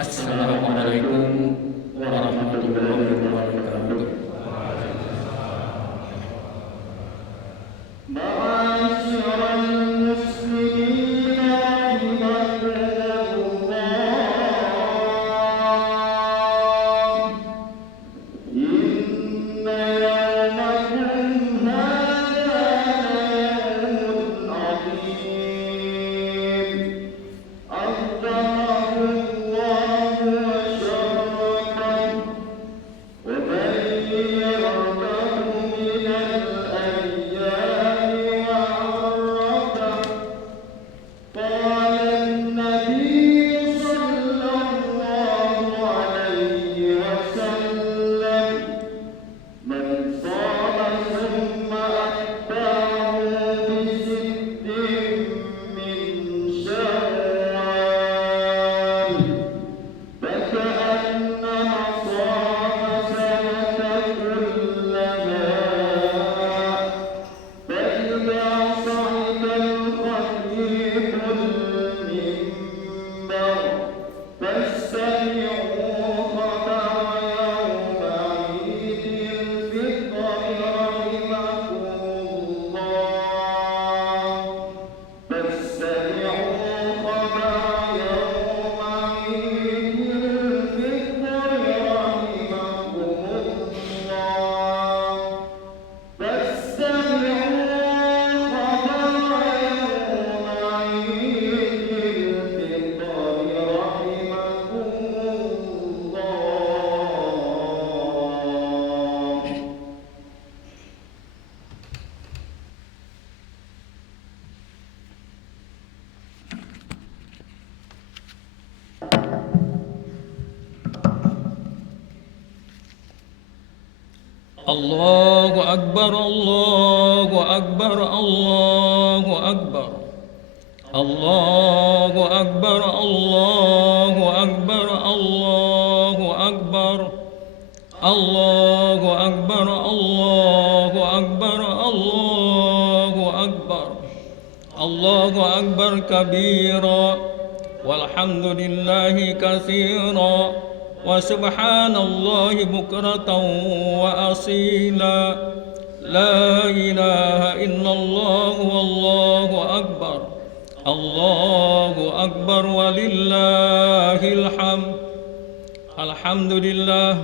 Assalamualaikum warahmatullahi wabarakatuh. Ma'asyiral muslimin rahimakumullah. Inna yawmakum hadha yawmun 'azim. Allahu Akbar, Allahu Akbar, Allahu Akbar. Allahu Akbar, Allahu Akbar, Allahu Akbar. Allahu Akbar, Allahu Akbar, Allahu Akbar. Allahu Akbar kabira, walhamdulillahi katsira. وسبحان الله بكرة وأصيلا. لا إله إلا الله والله أكبر. الله أكبر ولله الحمد. الحمد لله.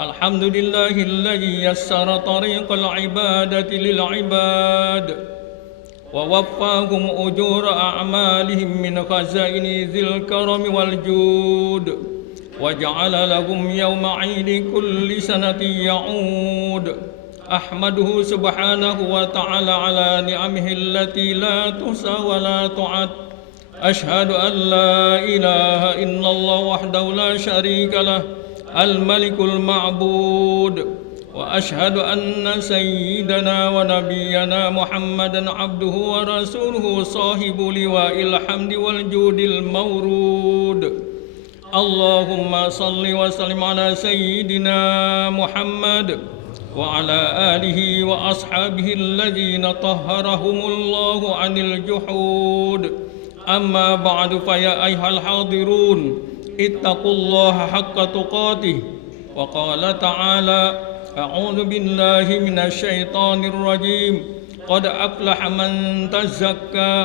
الحمد لله الذي يسر طريق العبادة للعباد ووفاهم أجور أعمالهم من خزائن ذي الكرم والجود، وجعل لهم يوم عيد كل سنة يعود. أحمده سبحانه وتعالى على نعمه التي لا تحصى ولا تعد. أشهد أن لا إله إلا الله وحده لا شريك له الملك المعبود، وأشهد أن سيدنا ونبينا محمدا عبده ورسوله صاحب لواء الحمد والجود المورود. اللهم صل وسلم على سيدنا محمد وعلى آله وأصحابه الذين طهرهم الله عن الجحود. أما بعد فيا أيها الحاضرون اتقوا الله حق تقاته. وقال تعالى: أعوذ بالله من الشيطان الرجيم. قد أفلح من تزكى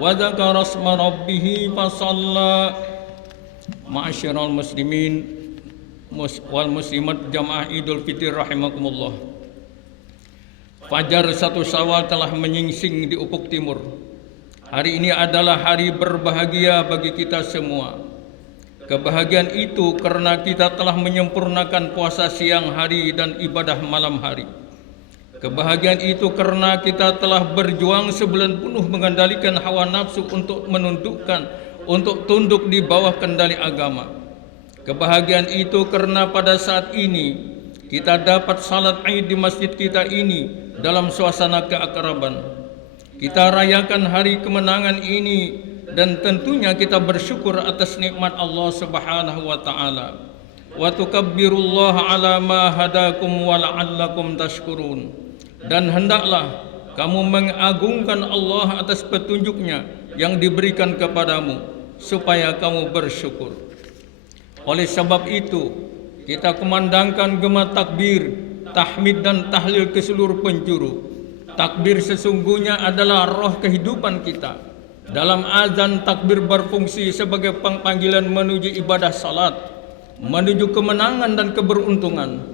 وذكر اسم ربه فصلى. Ma'asyiral muslimin wal muslimat jamaah Idul Fitri rahimakumullah. Fajar 1 Syawal telah menyingsing di ufuk timur. Hari ini adalah hari berbahagia bagi kita semua. Kebahagiaan itu karena kita telah menyempurnakan puasa siang hari dan ibadah malam hari. Kebahagiaan itu karena kita telah berjuang sebulan penuh mengendalikan hawa nafsu untuk untuk tunduk di bawah kendali agama. Kebahagiaan itu karena pada saat ini kita dapat salat Id di masjid kita ini dalam suasana keakraban. Kita rayakan hari kemenangan ini dan tentunya kita bersyukur atas nikmat Allah Subhanahu wa taala. Wa tukabbirullaha ala ma hadakum wa la'allakum tashkurun. Dan hendaklah kamu mengagungkan Allah atas petunjuknya yang diberikan kepadamu supaya kamu bersyukur. Oleh sebab itu kita kumandangkan gema takbir, tahmid dan tahlil ke seluruh penjuru. Takbir sesungguhnya adalah roh kehidupan kita. Dalam azan takbir berfungsi sebagai panggilan menuju ibadah salat, menuju kemenangan dan keberuntungan.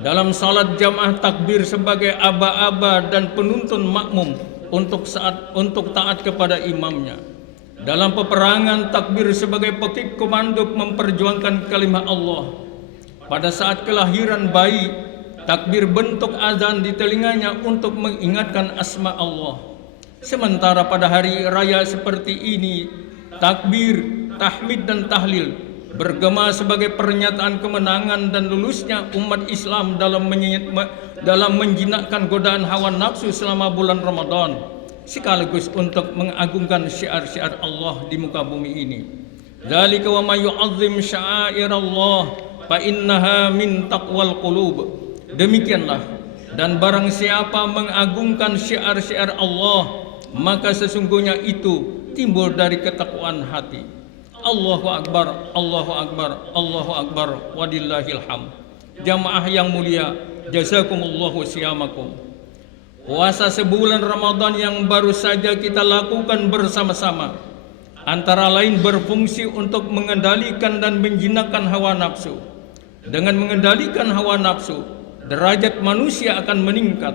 Dalam salat jamaah takbir sebagai aba-aba dan penuntun makmum untuk taat kepada imamnya. Dalam peperangan takbir sebagai pekik komando memperjuangkan kalimat Allah. Pada saat kelahiran bayi, takbir bentuk azan di telinganya untuk mengingatkan asma Allah. Sementara pada hari raya seperti ini, takbir, tahmid dan tahlil bergema sebagai pernyataan kemenangan dan lulusnya umat Islam dalam menjinakkan godaan hawa nafsu selama bulan Ramadan, sekaligus untuk mengagungkan syiar-syiar Allah di muka bumi ini. Dzalika wa may yu'azzim sya'airallah fa innaha min taqwal qulub. Demikianlah, dan barang siapa mengagungkan syiar-syiar Allah, maka sesungguhnya itu timbul dari ketakwaan hati. Allahu akbar, Allahu akbar, Allahu akbar, wadillahil hamd. Jamaah yang mulia, jazakumullahu siyamakum. Puasa sebulan Ramadan yang baru saja kita lakukan bersama-sama antara lain berfungsi untuk mengendalikan dan menjinakkan hawa nafsu. Dengan mengendalikan hawa nafsu, derajat manusia akan meningkat,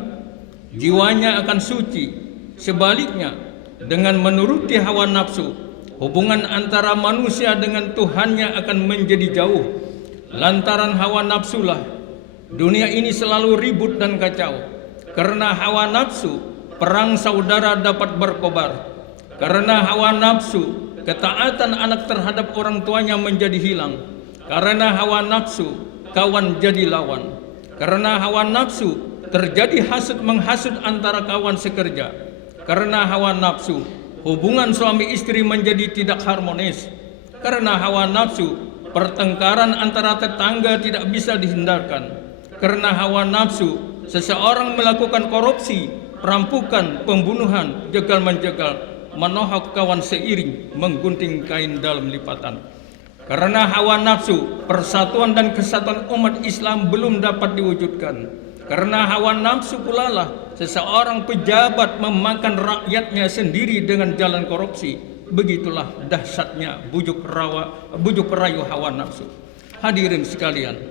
jiwanya akan suci. Sebaliknya, dengan menuruti hawa nafsu, hubungan antara manusia dengan Tuhannya akan menjadi jauh. Lantaran hawa nafsulah dunia ini selalu ribut dan kacau. Karena hawa nafsu, perang saudara dapat berkobar. Karena hawa nafsu, ketaatan anak terhadap orang tuanya menjadi hilang. Karena hawa nafsu, kawan jadi lawan. Karena hawa nafsu, terjadi hasud menghasut antara kawan sekerja. Karena hawa nafsu, hubungan suami istri menjadi tidak harmonis. Karena hawa nafsu, pertengkaran antara tetangga tidak bisa dihindarkan. Karena hawa nafsu, seseorang melakukan korupsi, perampokan, pembunuhan, jegal-menjegal, menohok kawan seiring, menggunting kain dalam lipatan. Karena hawa nafsu, persatuan dan kesatuan umat Islam belum dapat diwujudkan. Karena hawa nafsu pula lah seseorang pejabat memakan rakyatnya sendiri dengan jalan korupsi. Begitulah dahsyatnya bujuk rayu hawa nafsu. Hadirin sekalian,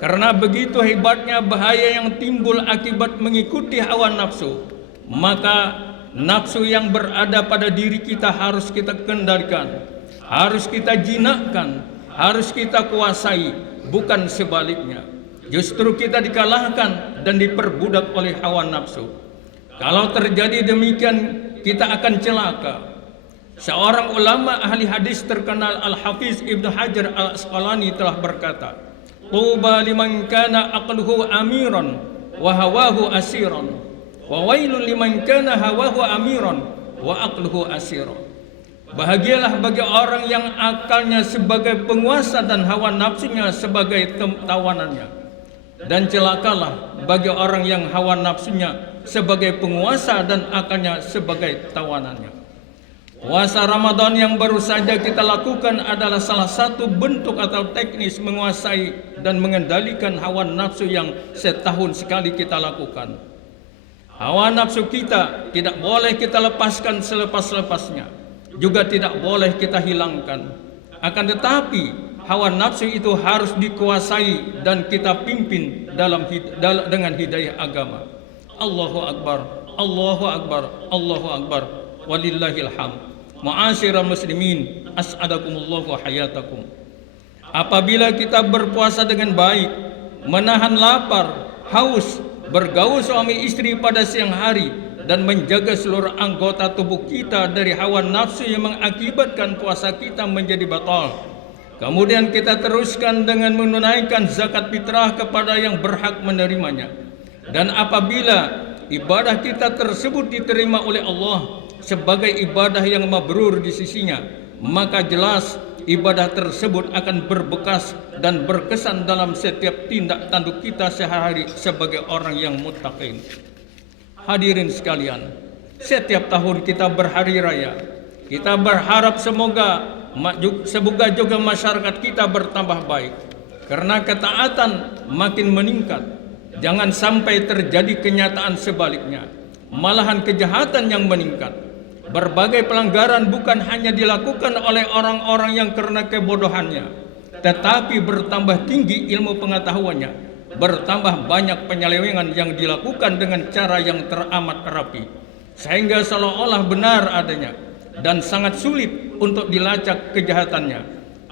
karena begitu hebatnya bahaya yang timbul akibat mengikuti hawa nafsu, maka nafsu yang berada pada diri kita harus kita kendalikan, harus kita jinakkan, harus kita kuasai, bukan sebaliknya. Justru kita dikalahkan dan diperbudak oleh hawa nafsu. Kalau terjadi demikian, kita akan celaka. Seorang ulama ahli hadis terkenal Al-Hafiz Ibnu Hajar Al-Asqalani telah berkata, Tuba liman kana aqluhu amiran wa hawahu asiran, wa wailul liman kana hawahu amiran wa aqluhu asiran. Bahagialah bagi orang yang akalnya sebagai penguasa dan hawa nafsunya sebagai tawanannya, dan celakalah bagi orang yang hawa nafsunya sebagai penguasa dan akalnya sebagai tawanannya. Puasa Ramadan yang baru saja kita lakukan adalah salah satu bentuk atau teknis menguasai dan mengendalikan hawa nafsu yang setahun sekali kita lakukan. Hawa nafsu kita tidak boleh kita lepaskan selepas-lepasnya, juga tidak boleh kita hilangkan. Akan tetapi hawa nafsu itu harus dikuasai dan kita pimpin dengan hidayah agama. Allahu Akbar, Allahu Akbar, Allahu Akbar, walillahil hamd. Ma'asyiral muslimin, as'adakumullahu hayatakum. Apabila kita berpuasa dengan baik, menahan lapar, haus, bergaul suami istri pada siang hari, dan menjaga seluruh anggota tubuh kita dari hawa nafsu yang mengakibatkan puasa kita menjadi batal. Kemudian kita teruskan dengan menunaikan zakat fitrah kepada yang berhak menerimanya. Dan apabila ibadah kita tersebut diterima oleh Allah sebagai ibadah yang mabrur di sisinya, maka jelas ibadah tersebut akan berbekas dan berkesan dalam setiap tindak tanduk kita sehari-hari sebagai orang yang muttaqin. Hadirin sekalian, setiap tahun kita berhari raya, kita berharap semoga juga masyarakat kita bertambah baik, karena ketaatan makin meningkat. Jangan sampai terjadi kenyataan sebaliknya, malahan kejahatan yang meningkat. Berbagai pelanggaran bukan hanya dilakukan oleh orang-orang yang karena kebodohannya, tetapi bertambah tinggi ilmu pengetahuannya, bertambah banyak penyelewengan yang dilakukan dengan cara yang teramat rapi, sehingga seolah-olah benar adanya dan sangat sulit untuk dilacak kejahatannya.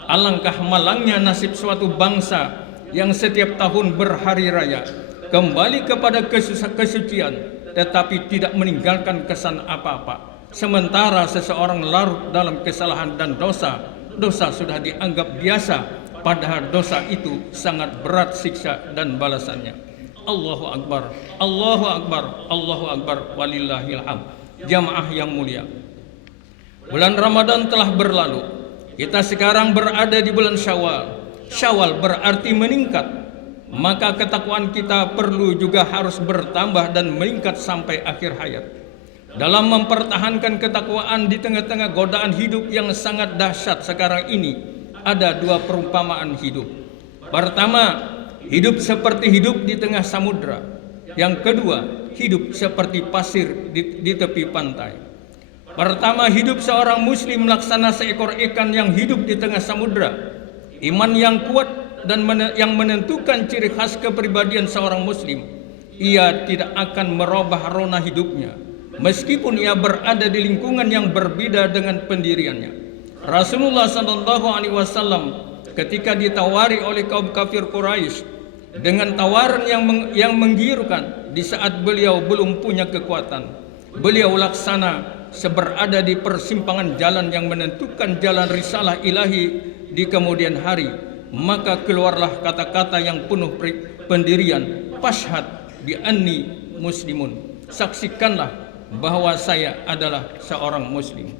Alangkah malangnya nasib suatu bangsa yang setiap tahun berhari raya, kembali kepada kesucian, tetapi tidak meninggalkan kesan apa-apa. Sementara seseorang larut dalam kesalahan dan dosa sudah dianggap biasa, padahal dosa itu sangat berat siksa dan balasannya. Allahu Akbar, Allahu Akbar, Allahu Akbar, walillahil hamd. Jamaah yang mulia, bulan Ramadan telah berlalu. Kita sekarang berada di bulan Syawal. Syawal berarti meningkat, maka ketakwaan kita perlu juga harus bertambah dan meningkat sampai akhir hayat. Dalam mempertahankan ketakwaan di tengah-tengah godaan hidup yang sangat dahsyat sekarang ini, ada dua perumpamaan hidup. Pertama, hidup seperti hidup di tengah samudra. Yang kedua, hidup seperti pasir di tepi pantai. Pertama, hidup seorang muslim melaksana seekor ikan yang hidup di tengah samudra. Iman yang kuat dan yang menentukan ciri khas kepribadian seorang muslim. Ia tidak akan merubah rona hidupnya, meskipun ia berada di lingkungan yang berbeda dengan pendiriannya. Rasulullah SAW ketika ditawari oleh kaum kafir Quraisy dengan tawaran yang menggiurkan di saat beliau belum punya kekuatan, beliau laksana seberada di persimpangan jalan yang menentukan jalan risalah ilahi di kemudian hari, maka keluarlah kata-kata yang penuh pendirian, Fashhad bi anni muslimun, saksikanlah bahwa saya adalah seorang muslim.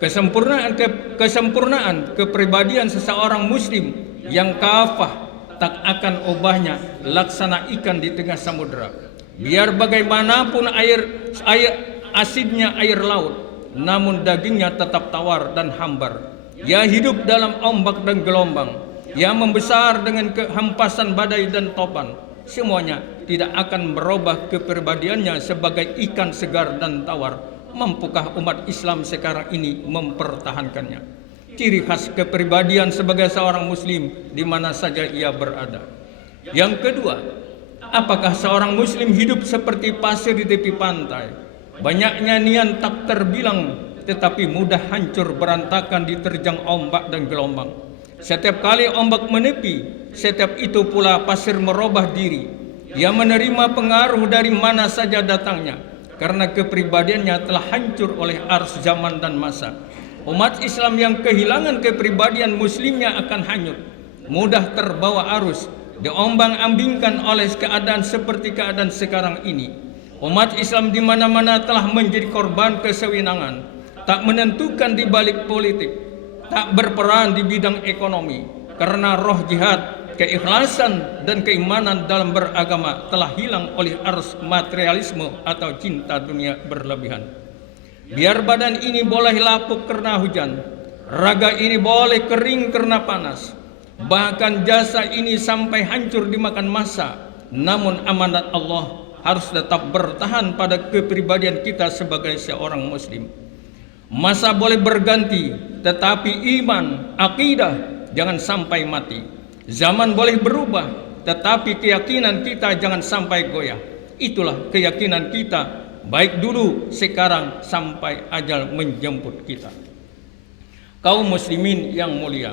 Kesempurnaan kepribadian seseorang muslim yang kafah tak akan ubahnya laksana ikan di tengah samudera. Biar bagaimanapun asidnya air laut, namun dagingnya tetap tawar dan hambar. Ia hidup dalam ombak dan gelombang, ia membesar dengan kehempasan badai dan topan. Semuanya tidak akan merubah kepribadiannya sebagai ikan segar dan tawar. Mampukah umat Islam sekarang ini mempertahankannya? Ciri khas kepribadian sebagai seorang muslim di mana saja ia berada. Yang kedua, apakah seorang muslim hidup seperti pasir di tepi pantai? Banyaknya nian tak terbilang, tetapi mudah hancur berantakan diterjang ombak dan gelombang. Setiap kali ombak menepi, setiap itu pula pasir merubah diri. Ia menerima pengaruh dari mana saja datangnya, karena kepribadiannya telah hancur oleh arus zaman dan masa. Umat Islam yang kehilangan kepribadian muslimnya akan hanyut. mudah terbawa arus, diombang-ambingkan oleh keadaan seperti keadaan sekarang ini. Umat Islam di mana-mana telah menjadi korban kesewenangan, tak menentukan di balik politik, tak berperan di bidang ekonomi, karena roh jihad, keikhlasan dan keimanan dalam beragama telah hilang oleh arus materialisme atau cinta dunia berlebihan. Biar badan ini boleh lapuk karena hujan, raga ini boleh kering karena panas, bahkan jasa ini sampai hancur dimakan massa, namun amanat Allah harus tetap bertahan pada kepribadian kita sebagai seorang muslim. Masa boleh berganti, tetapi iman, akidah jangan sampai mati. Zaman boleh berubah, tetapi keyakinan kita jangan sampai goyah. Itulah keyakinan kita, baik dulu, sekarang, sampai ajal menjemput kita. Kaum muslimin yang mulia,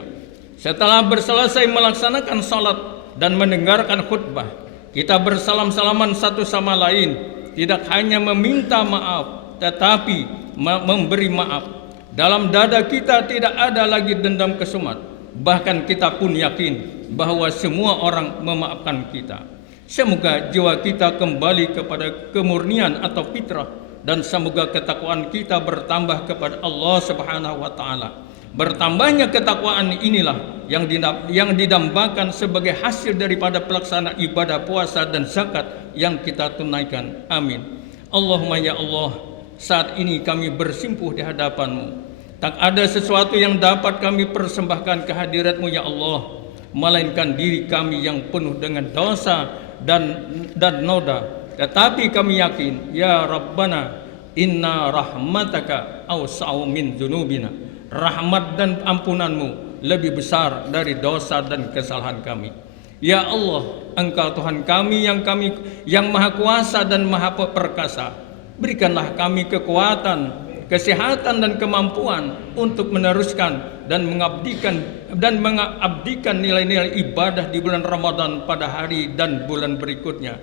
setelah selesai melaksanakan salat dan mendengarkan khutbah, kita bersalam-salaman satu sama lain, tidak hanya meminta maaf, tetapi memberi maaf. Dalam dada kita tidak ada lagi dendam kesumat. Bahkan kita pun yakin bahwa semua orang memaafkan kita. Semoga jiwa kita kembali kepada kemurnian atau fitrah, dan semoga ketakwaan kita bertambah kepada Allah Subhanahu wa taala. Bertambahnya ketakwaan inilah yang didambakan sebagai hasil daripada pelaksanaan ibadah puasa dan zakat yang kita tunaikan. Amin. Allahumma ya Allah, saat ini kami bersimpuh di hadapan-Mu. Tak ada sesuatu yang dapat kami persembahkan kehadirat-Mu ya Allah, melainkan diri kami yang penuh dengan dosa dan noda. Tetapi kami yakin, ya Rabbana, inna rahmataka awsa'u min dzunubina. Rahmat dan ampunan-Mu lebih besar dari dosa dan kesalahan kami. Ya Allah, Engkau Tuhan kami yang Maha Kuasa dan Maha Perkasa. Berikanlah kami kekuatan, kesehatan dan kemampuan untuk meneruskan dan mengabdikan nilai-nilai ibadah di bulan Ramadan pada hari dan bulan berikutnya,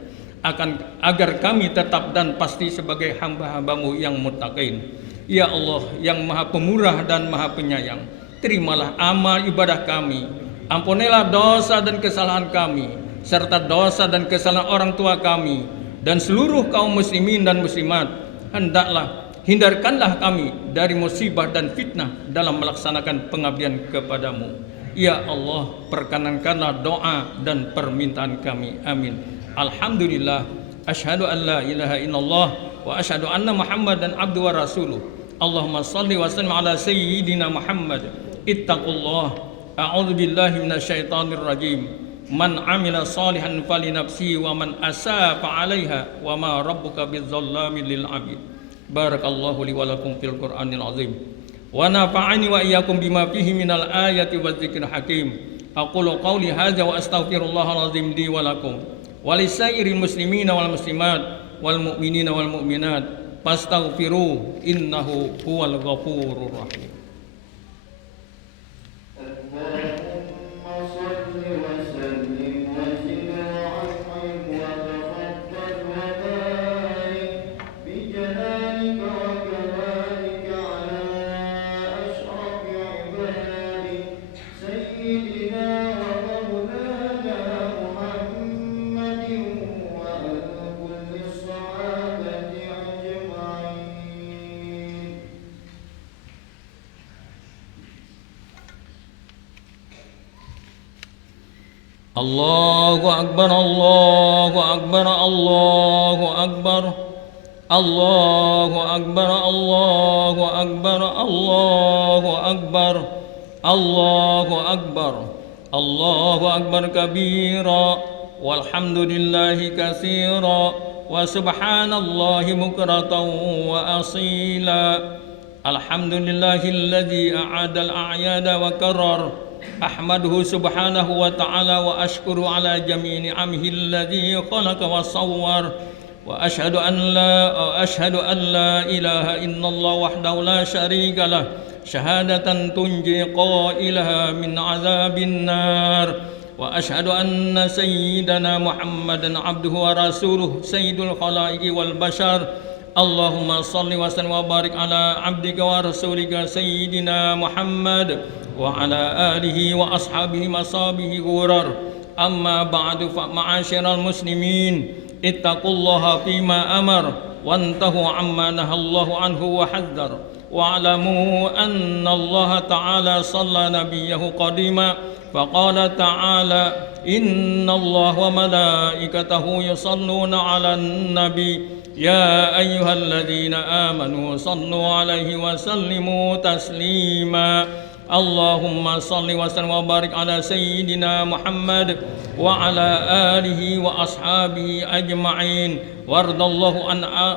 agar kami tetap dan pasti sebagai hamba-hamba-Mu yang muttaqin. Ya Allah yang Maha Pemurah dan Maha Penyayang, terimalah amal ibadah kami, ampunilah dosa dan kesalahan kami, serta dosa dan kesalahan orang tua kami dan seluruh kaum muslimin dan muslimat. Hindarkanlah kami dari musibah dan fitnah dalam melaksanakan pengabdian kepadamu. Ya Allah, perkenankanlah doa dan permintaan kami. Amin. Alhamdulillah, asyhadu an la ilaha illallah wa asyhadu anna Muhammadan abduhu wa rasuluh. Allahumma salli wa sallim ala sayyidina Muhammad. Ittaqullah. A'udzu billahi minasyaitonir rajim. Man 'amila shalihan falinafsihi wa man asaa fa 'alaiha wa ma rabbuka bizzallamin lil 'abid. Barakallahu li wa lakum fil Qur'anil azim. Wa nafa'ani wa iyyakum bima fihi minal ayati wadzikril hakim. Aqulu qawli hadza wa astaghfirullahal azim li wa lakum wa lisairil muslimina wal muslimat wal mu'minina wal mu'minat. Fastaghfiru innahu huwal ghafurur rahim. Allahu Akbar, Allahu Akbar, Allahu Akbar, Allahu Akbar, Allahu Akbar, Allahu Akbar, Allahu Akbar, Allahu Akbar kabira, walhamdulillahi katsira, wa subhanallahi bukratan wa asila. Alhamdulillahilladzi a'ada al-a'yada wa karrar. Ahmaduhu subhanahu wa ta'ala wa ashkuru ala jami'i ni'amihi alladhi khalaqa wa sawwar wa ashhadu an la ilaha illallah wahdahu la syarika lah syahadatan tunji qailaha min azabin nar wa ashhadu anna sayyidana Muhammadan abduhu wa rasuluh sayyidul khalaiqi wal bashar. Allahumma salli wa sallim wa barik ala abdika wa rasulika sayyidina Muhammad وعلى آله وأصحابه مصابه غرر. أما بعد فمعاشر المسلمين اتقوا الله فيما أمر وانتهوا عما نهى الله عنه وحذر. واعلموا أن الله تعالى صلى نبيه قديما فقال تعالى إن الله وملائكته يصلون على النبي يا أيها الذين آمنوا صلوا عليه وسلموا تسليما. اللهم صل وسلم وبارك على سيدنا محمد وعلى آله وأصحابه أجمعين وارض الله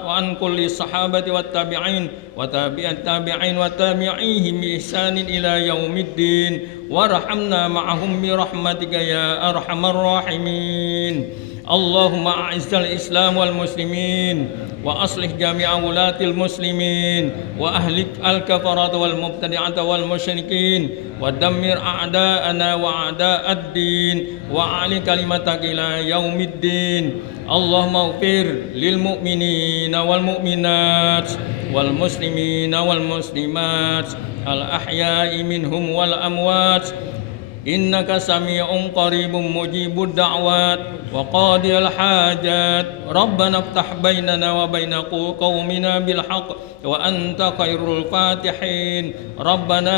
عن كل الصحابة والتابعين وتابع التابعين وتابعيهم بإحسان إلى يوم الدين وارحمنا معهم برحمتك يا أرحم الراحمين. اللهم أعز الإسلام والمسلمين وأصلح جميع ولاة المسلمين وأهلك الكفرة والمبتدعة والمشركين ودمر أعداءنا وأعداء الدين وأعلي كلمتك إلى يوم الدين. اللهم اغفر للمؤمنين والمؤمنات والمسلمين والمسلمات الأحياء منهم والأموات إنك سميع قريب مجيب الدعوات وقاضي الحاجات. ربنا افتح بيننا وبين قومنا بالحق وأنت خير الفاتحين. ربنا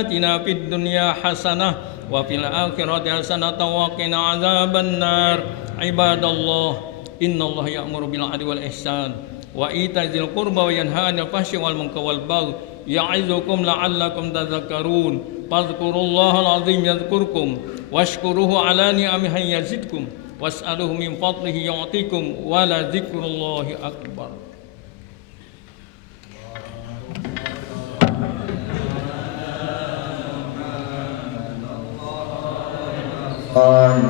آتنا في الدنيا حسنة وفي الآخرة حسنة وقنا عذاب النار. عباد الله إن الله يأمر بالعدل والإحسان وإيتاء ذي القربى وينهى عن الفحشاء والمنكر والبغي يعظكم لعلكم تذكرون. فاذكروا الله العظيم يذكركم واشكروه على نعمه يزدكم واسألوه من فضله يعطيكم ولذكر الله أكبر. اللهم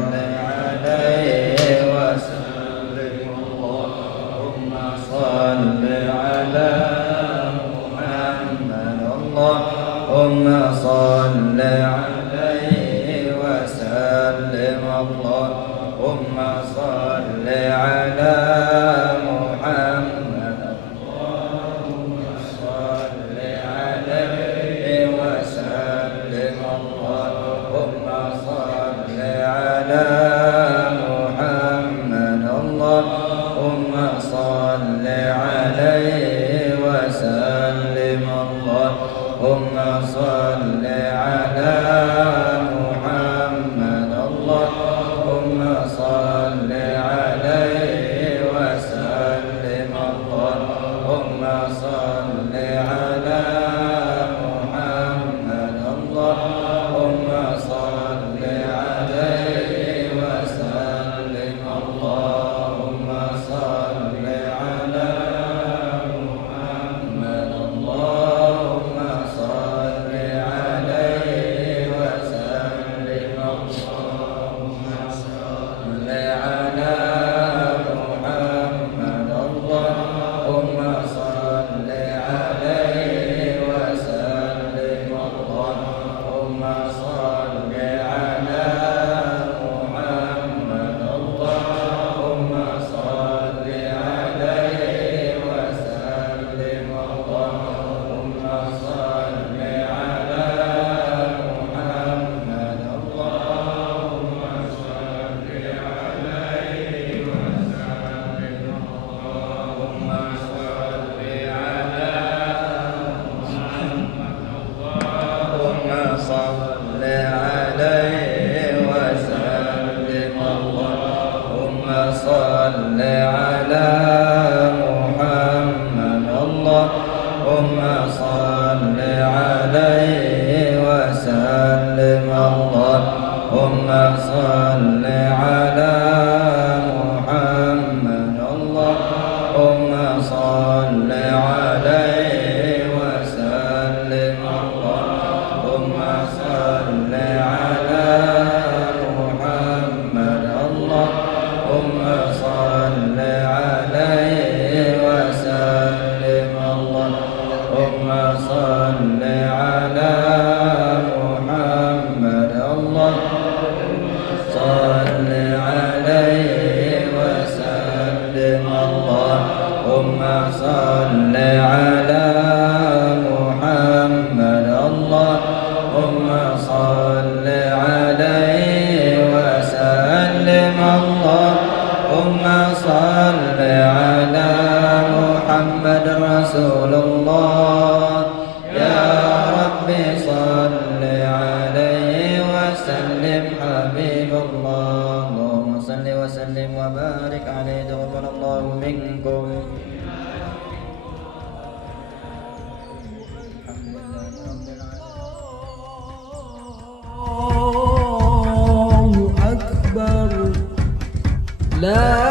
على محمد رسول الله يا رب صل عليه وسلم حبيب الله اللهم صل وسلم وبارك عليه تقبل الله منكم الله أكبر لا